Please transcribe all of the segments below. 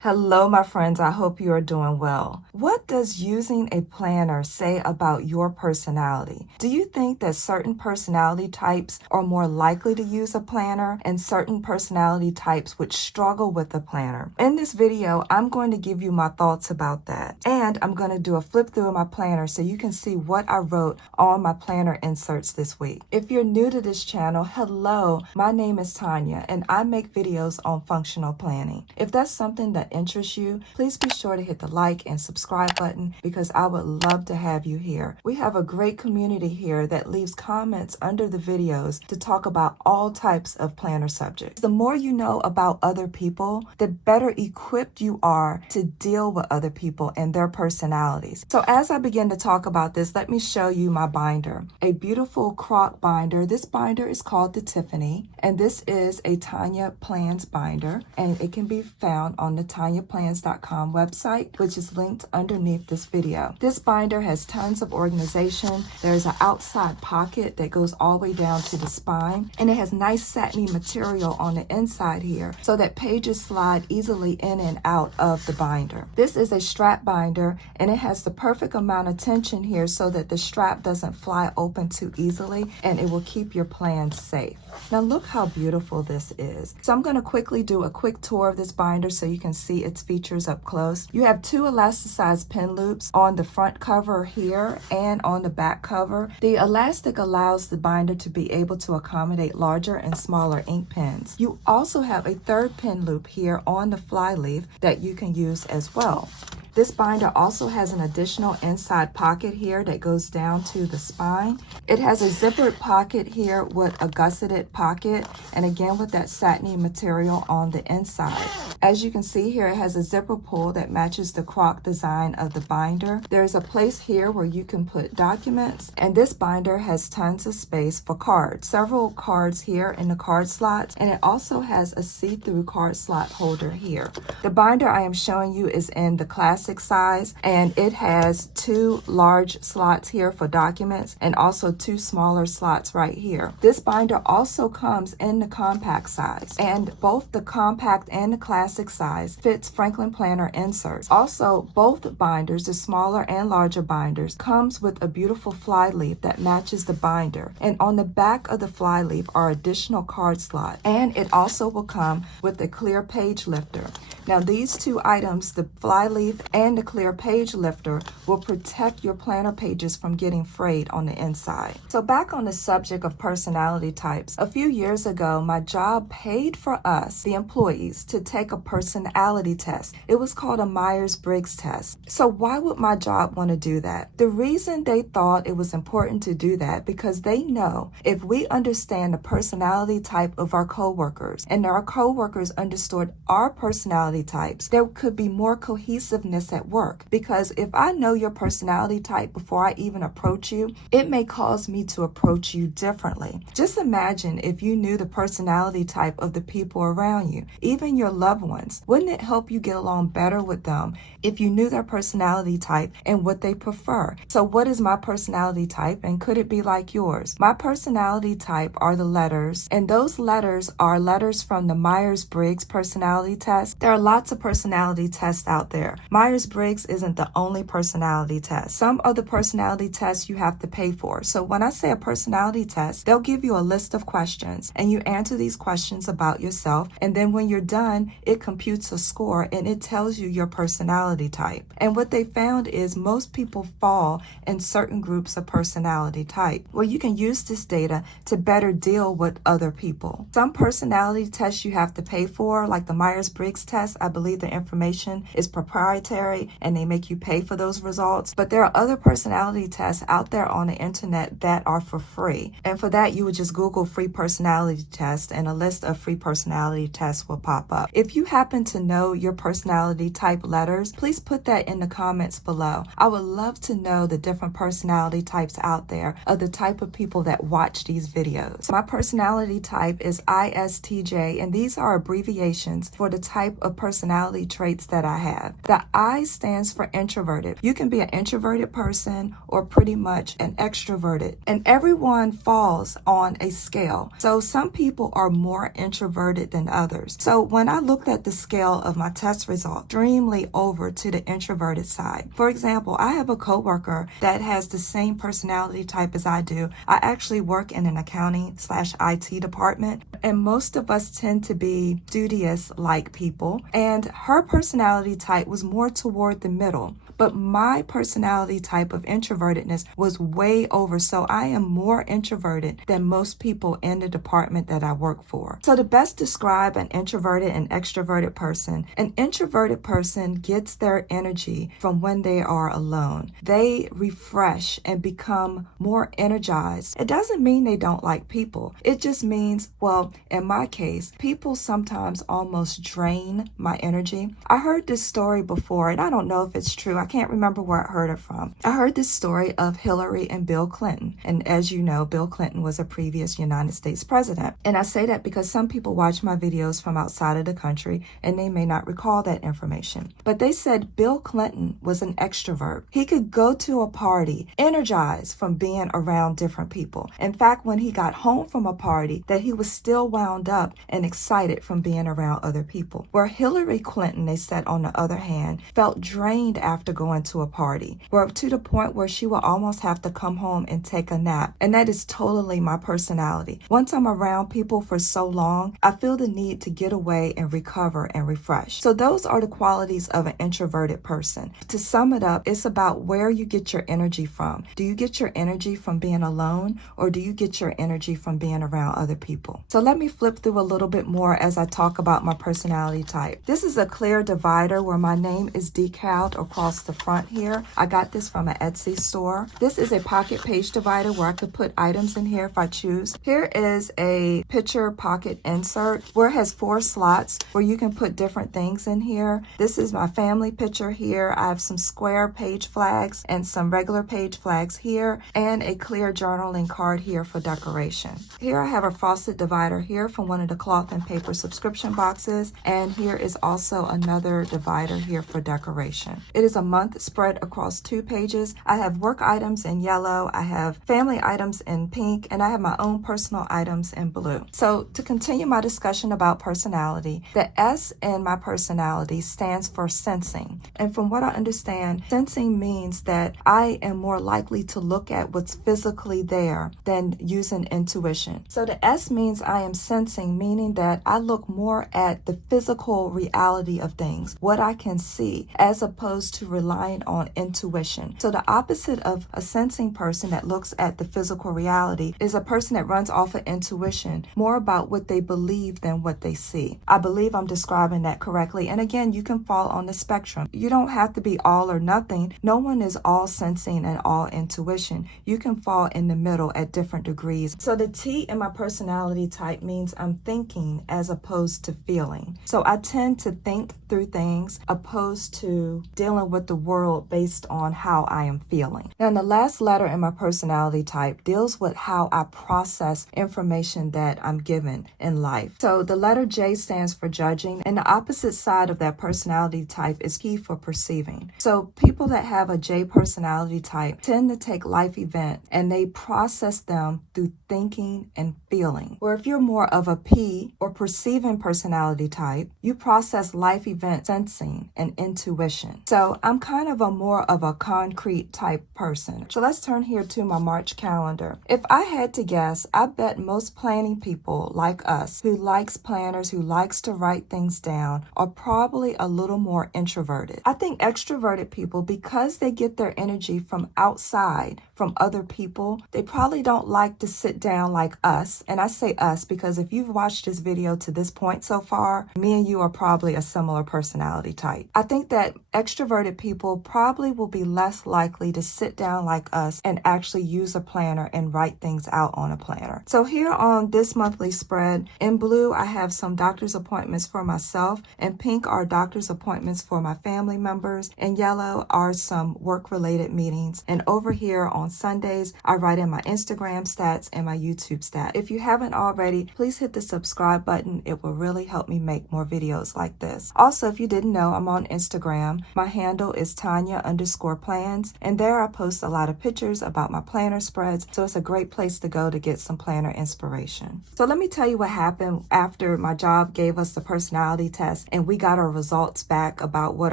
Hello, my friends. I hope you are doing well. What does using a planner say about your personality? Do you think that certain personality types are more likely to use a planner and certain personality types would struggle with a planner? In this video, I'm going to give you my thoughts about that. And I'm going to do a flip through of my planner so you can see what I wrote on my planner inserts this week. If you're new to this channel, hello, my name is Tonya and I make videos on functional planning. If that's something that interests you, please be sure to hit the like and subscribe button because I would love to have you here. We have a great community here that leaves comments under the videos to talk about all types of planner subjects. The more you know about other people, the better equipped you are to deal with other people and their personalities. So as I begin to talk about this, let me show you my binder. A beautiful croc binder. This binder is called the Tiffany, and this is a Tonya Plans binder, and it can be found on the TonyaPlans.com website, which is linked underneath this video. This binder has tons of organization. There's an outside pocket that goes all the way down to the spine, and it has nice satiny material on the inside here so that pages slide easily in and out of the binder. This is a strap binder, and it has the perfect amount of tension here so that the strap doesn't fly open too easily, and it will keep your plans safe. Now look how beautiful this is. So I'm going to quickly do a quick tour of this binder so you can see its features up close. You have two elasticized pin loops on the front cover here and on the back cover. The elastic allows the binder to be able to accommodate larger and smaller ink pens. You also have a third pin loop here on the flyleaf that you can use as well. This binder also has an additional inside pocket here that goes down to the spine. It has a zippered pocket here with a gusseted pocket, and again with that satiny material on the inside. As you can see here, it has a zipper pull that matches the croc design of the binder. There's a place here where you can put documents, and this binder has tons of space for cards. Several cards here in the card slots, and it also has a see-through card slot holder here. The binder I am showing you is in the classic size, and it has two large slots here for documents and also two smaller slots right here. This binder also comes in the compact size, and both the compact and the classic size fits Franklin Planner inserts. Also, both binders, the smaller and larger binders, comes with a beautiful flyleaf that matches the binder, and on the back of the flyleaf are additional card slots, and it also will come with a clear page lifter. Now these two items, the flyleaf and the clear page lifter, will protect your planner pages from getting frayed on the inside. So back on the subject of personality types, a few years ago, my job paid for us, the employees, to take a personality test. It was called a Myers-Briggs test. So why would my job want to do that? The reason they thought it was important to do that because they know if we understand the personality type of our coworkers and our coworkers understood our personality types, there could be more cohesiveness at work. Because if I know your personality type before I even approach you, it may cause me to approach you differently. Just imagine if you knew the personality type of the people around you, even your loved ones. Wouldn't it help you get along better with them if you knew their personality type and what they prefer? So what is my personality type, and could it be like yours? My personality type are the letters, and those letters are letters from the Myers-Briggs personality test. There are lots of personality tests out there. Myers-Briggs isn't the only personality test. Some of the personality tests you have to pay for. So when I say a personality test, they'll give you a list of questions, and you answer these questions about yourself, and then when you're done, it computes a score and it tells you your personality type. And what they found is most people fall in certain groups of personality type. Well, you can use this data to better deal with other people. Some personality tests you have to pay for, like the Myers-Briggs test. I believe the information is proprietary and they make you pay for those results. But there are other personality tests out there on the internet that are for free. And for that, you would just Google free personality test and a list of free personality tests will pop up. If you happen to know your personality type letters, please put that in the comments below. I would love to know the different personality types out there of the type of people that watch these videos. My personality type is ISTJ, and these are abbreviations for the type of personality traits that I have. The I stands for introverted. You can be an introverted person or pretty much an extroverted. And everyone falls on a scale. So some people are more introverted than others. So when I looked at the scale of my test result, extremely over to the introverted side. For example, I have a coworker that has the same personality type as I do. I actually work in an accounting/IT department, and most of us tend to be studious-like people. And her personality type was more toward the middle. But my personality type of introvertedness was way over. So I am more introverted than most people in the department that I work for. So to best describe an introverted and extroverted person, an introverted person gets their energy from when they are alone. They refresh and become more energized. It doesn't mean they don't like people. It just means, well, in my case, people sometimes almost drain my energy. I heard this story before, and I don't know if it's true. I can't remember where I heard it from. I heard this story of Hillary and Bill Clinton. And as you know, Bill Clinton was a previous United States president. And I say that because some people watch my videos from outside of the country and they may not recall that information. But they said Bill Clinton was an extrovert. He could go to a party energized from being around different people. In fact, when he got home from a party, that he was still wound up and excited from being around other people. Where Hillary Clinton, they said, on the other hand, felt drained after going to a party, where to the point where she would almost have to come home and take a nap. And that is totally my personality. Once I'm around people for so long, I feel the need to get away and recover and refresh. So those are the qualities of an introverted person. To sum it up, it's about where you get your energy from. Do you get your energy from being alone, or do you get your energy from being around other people? So let me flip through a little bit more as I talk about my personality type. This is a clear divider where my name is decaled across the front here. I got this from an Etsy store. This is a pocket page divider where I could put items in here if I choose. Here is a picture pocket insert where it has 4 slots where you can put different things in here. This is my family picture here. I have some square page flags and some regular page flags here, and a clear journaling card here for decoration. Here I have a frosted divider here from one of the cloth and paper subscription boxes, and here is also another divider here for decoration. It is a month spread across 2 pages. I have work items in yellow, I have family items in pink, and I have my own personal items in blue. So to continue my discussion about personality, the S in my personality stands for sensing. And from what I understand, sensing means that I am more likely to look at what's physically there than using intuition. So the S means I am sensing, meaning that I look more at the physical reality of things, what I can see, as opposed to relying on intuition. So the opposite of a sensing person that looks at the physical reality is a person that runs off of intuition, more about what they believe than what they see. I believe I'm describing that correctly. And again, you can fall on the spectrum. You don't have to be all or nothing. No one is all sensing and all intuition. You can fall in the middle at different degrees. So the T in my personality type means I'm thinking as opposed to feeling. So I tend to think through things opposed to dealing with the world based on how I am feeling. Now, the last letter in my personality type deals with how I process information that I'm given in life. So the letter J stands for judging, and the opposite side of that personality type is P for perceiving. So people that have a J personality type tend to take life events and they process them through thinking and feeling. Where if you're more of a P or perceiving personality type, you process life events, sensing, and intuition. So I'm kind of a more of a concrete type person. So let's turn here to my March calendar. If I had to guess, I bet most planning people like us who likes planners, who likes to write things down, are probably a little more introverted. I think extroverted people, because they get their energy from outside, from other people, they probably don't like to sit down like us. And I say us because if you've watched this video to this point so far, me and you are probably a similar personality type. I think that extroverted people probably will be less likely to sit down like us and actually use a planner and write things out on a planner. So here on this monthly spread, in blue, I have some doctor's appointments for myself. In pink are doctor's appointments for my family members. In yellow are some work-related meetings. And over here on Sundays, I write in my Instagram stats and my YouTube stats. If you haven't already, please hit the subscribe button. It will really help me make more videos. videos like this. Also, if you didn't know, I'm on Instagram. My handle is Tonya_plans, and there I post a lot of pictures about my planner spreads, so it's a great place to go to get some planner inspiration. So let me tell you what happened after my job gave us the personality test and we got our results back about what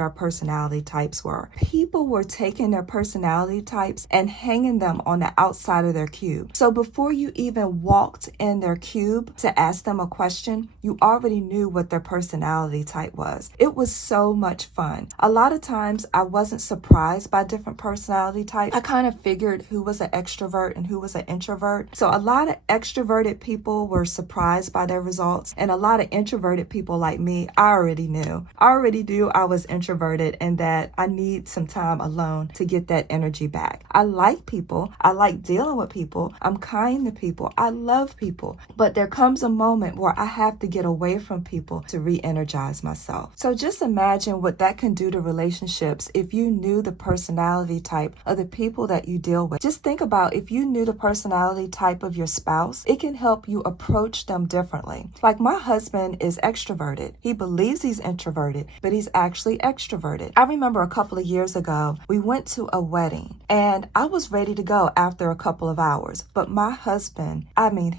our personality types were. People were taking their personality types and hanging them on the outside of their cube. So before you even walked in their cube to ask them a question, you already knew what their personality type was. It was so much fun. A lot of times I wasn't surprised by different personality types. I kind of figured who was an extrovert and who was an introvert. So a lot of extroverted people were surprised by their results, and a lot of introverted people like me, I already knew. I already knew I was introverted and that I need some time alone to get that energy back. I like people. I like dealing with people. I'm kind to people. I love people. But there comes a moment where I have to get away from people to re-energize myself. So just imagine what that can do to relationships if you knew the personality type of the people that you deal with. Just think about if you knew the personality type of your spouse, it can help you approach them differently. Like my husband is extroverted. He believes he's introverted, but he's actually extroverted. I remember a couple of years ago, we went to a wedding and I was ready to go after a couple of hours, but my husband,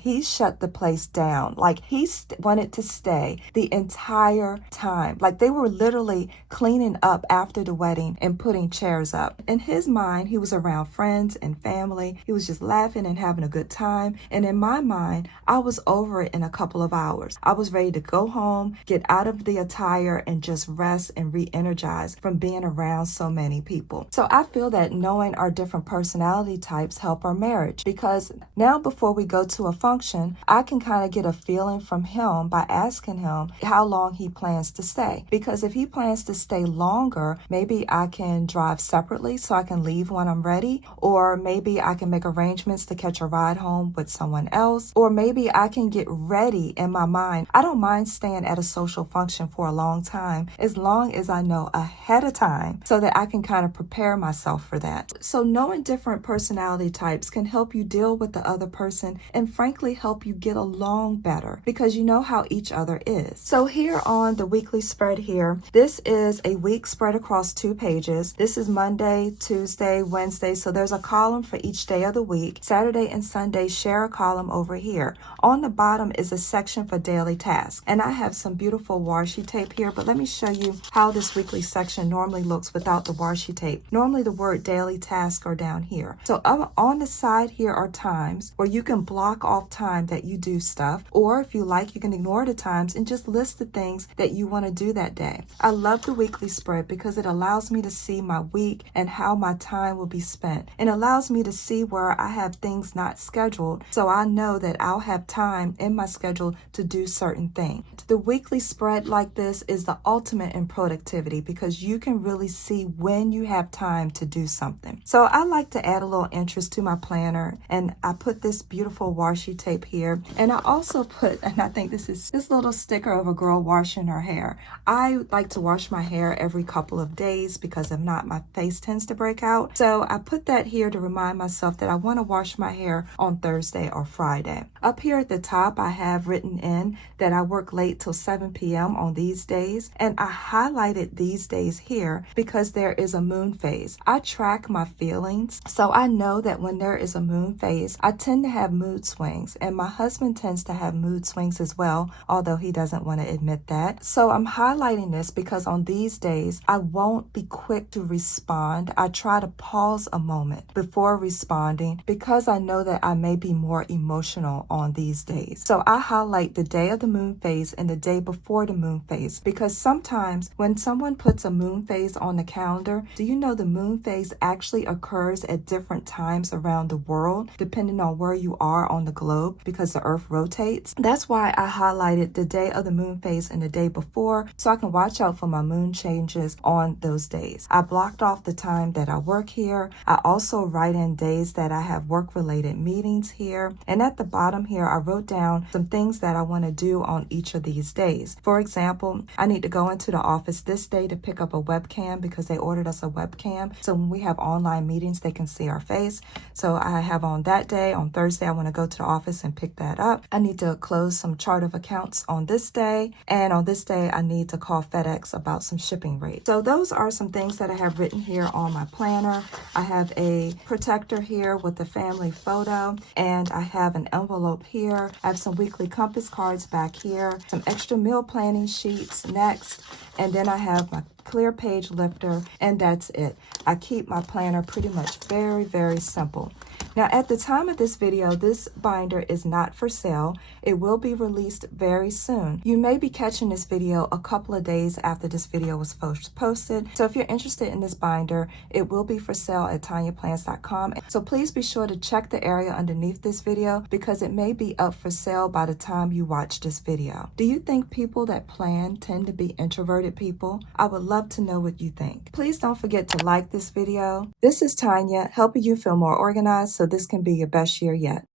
he shut the place down. Like he wanted to stay the entire time. Like they were literally cleaning up after the wedding and putting chairs up. In his mind, he was around friends and family. He was just laughing and having a good time. And in my mind, I was over it in a couple of hours. I was ready to go home, get out of the attire, and just rest and re-energize from being around so many people. So I feel that knowing our different personality types help our marriage, because now before we go to a function, I can kind of get a feeling from him by asking him how long he plans to stay. Because if he plans to stay longer, maybe I can drive separately so I can leave when I'm ready, or maybe I can make arrangements to catch a ride home with someone else, or maybe I can get ready in my mind. I don't mind staying at a social function for a long time as long as I know ahead of time so that I can kind of prepare myself for that. So knowing different personality types can help you deal with the other person and frankly help you get along better because you know how each other is. So here on the weekly spread here, this is a week spread across 2 pages. This is Monday, Tuesday, Wednesday. So there's a column for each day of the week. Saturday and Sunday share a column over here. On the bottom is a section for daily tasks. And I have some beautiful washi tape here, but let me show you how this weekly section normally looks without the washi tape. Normally the word daily task are down here. So on the side here are times where you can block off time that you do stuff, or if you like, you can ignore the times and just list the things that you want to do that day. I love the weekly spread because it allows me to see my week and how my time will be spent. It allows me to see where I have things not scheduled, so I know that I'll have time in my schedule to do certain things. The weekly spread like this is the ultimate in productivity because you can really see when you have time to do something. So I like to add a little interest to my planner, and I put this beautiful washi tape here, and I also put, and I think this is this little sticker of a girl washing her hair. I like to wash my hair every couple of days because if not, my face tends to break out. So I put that here to remind myself that I want to wash my hair on Thursday or Friday. Up here at the top, I have written in that I work late till 7 p.m. on these days, and I highlighted these days here because there is a moon phase. I track my feelings, so I know that when there is a moon phase, I tend to have mood swings, and my husband tends to have mood swings as well, although he doesn't want to admit that. So I'm highlighting this because on these days, I won't be quick to respond. I try to pause a moment before responding because I know that I may be more emotional on these days. So I highlight the day of the moon phase and the day before the moon phase because sometimes when someone puts a moon phase on the calendar, do you know the moon phase actually occurs at different times around the world depending on where you are on the globe because the earth rotates? That's why I highlighted the day of the moon phase and the day before so I can watch out for my moon changes on those days. I blocked off the time that I work here. I also write in days that I have work-related meetings here. And at the bottom here, I wrote down some things that I want to do on each of these days. For example, I need to go into the office this day to pick up a webcam because they ordered us a webcam. So when we have online meetings, they can see our face. So I have on that day. On Thursday, I want to go to the office and pick that up. I need to close some chart of accounts on this day. And on this day I need to call FedEx about some shipping rates. So those are some things that I have written here on my planner. I have a protector here with the family photo, and I have an envelope here. I have some weekly compass cards back here, some extra meal planning sheets next, and then I have my clear page lifter, and that's it. I keep my planner pretty much very, very simple. Now, at the time of this video, this binder is not for sale. It will be released very soon. You may be catching this video a couple of days after this video was first posted. So if you're interested in this binder, it will be for sale at TonyaPlans.com. So please be sure to check the area underneath this video because it may be up for sale by the time you watch this video. Do you think people that plan tend to be introverted people? I would love to know what you think. Please don't forget to like this video. This is Tonya, helping you feel more organized so this can be your best year yet.